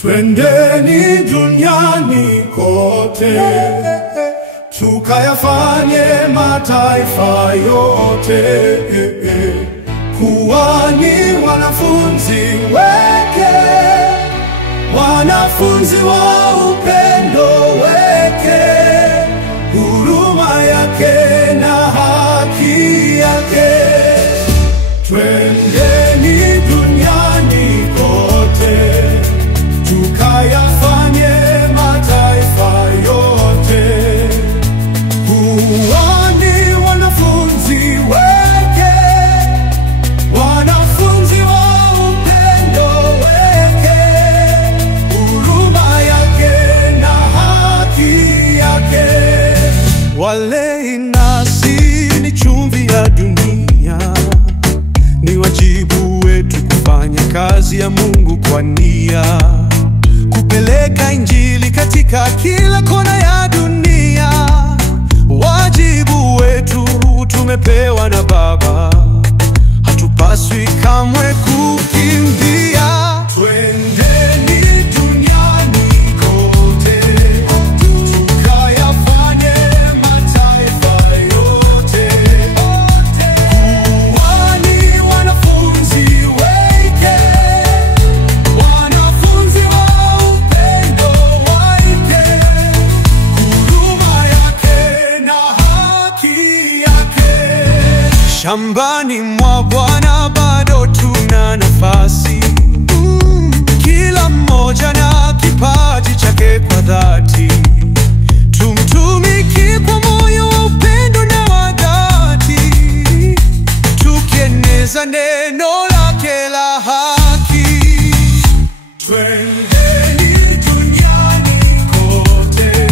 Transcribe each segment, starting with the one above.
Twendeni duniani kote, tukayafanye mataifa yote kuwa ni wanafunzi wake, wanafunzi wa upendo wake, huruma yake na haki yake. Twendeni duniani kote, tukayafanye mataifa yote kuwa ni wanafunzi wake, wanafunzi wa upendo wake, huruma yake na haki yake. Wale nasi ni chumvi ya dunia, ni wajibu wetu kufanya kazi ya Mungu kwa nia, kupeleka Injili katika kila kona ya dunia. Wajibu wetu tumepewa na Baba, hatupaswi kamwe kukimbia. Twendeni duniani kote, tukayafanye mataifa yote kuwa ni wanafunzi wake, wanafunzi wa upendo wake, huruma yake na haki yake. Shambani mwa Bwana bado tuna nafasi, kila mmoja na kipaji chake kwa dhati. Tumtumikie kwa moyo wa upendo na wa dhati, tukieneza neno lake la haki. Twendeni duniani kote,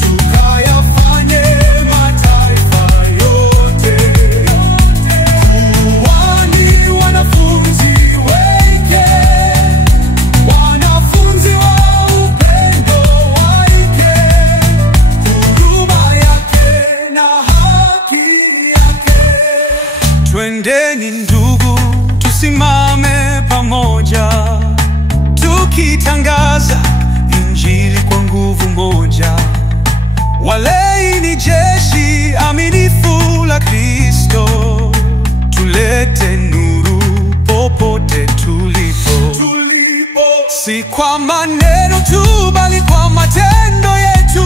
tukayafanye mataifa yote kuwa ni wanafunzi wake, wanafunzi wa upendo wake, huruma yake na haki yake. Twendeni ndugu, tusimame pamoja, tukitangaza Injili kwa nguvu moja. Walei ni jeshi aminifu la Kristo, tulete nuru popote tulipo. Si kwa maneno tu bali kwa matendo yetu,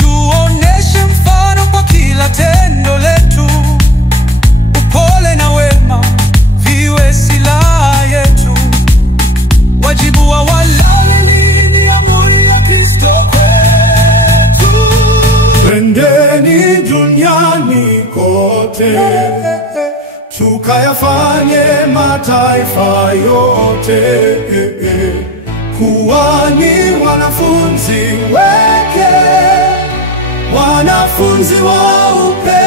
tuoneshe mfano kwa kila tendo letu. Upole na wema viwe silaha yetu, wajibu wa walali ni amri ya Kristo kwetu. Twendeni duniani kote, tukayafanye mataifa yote kuwa ni wanafunzi wake, wanafunzi wa upendo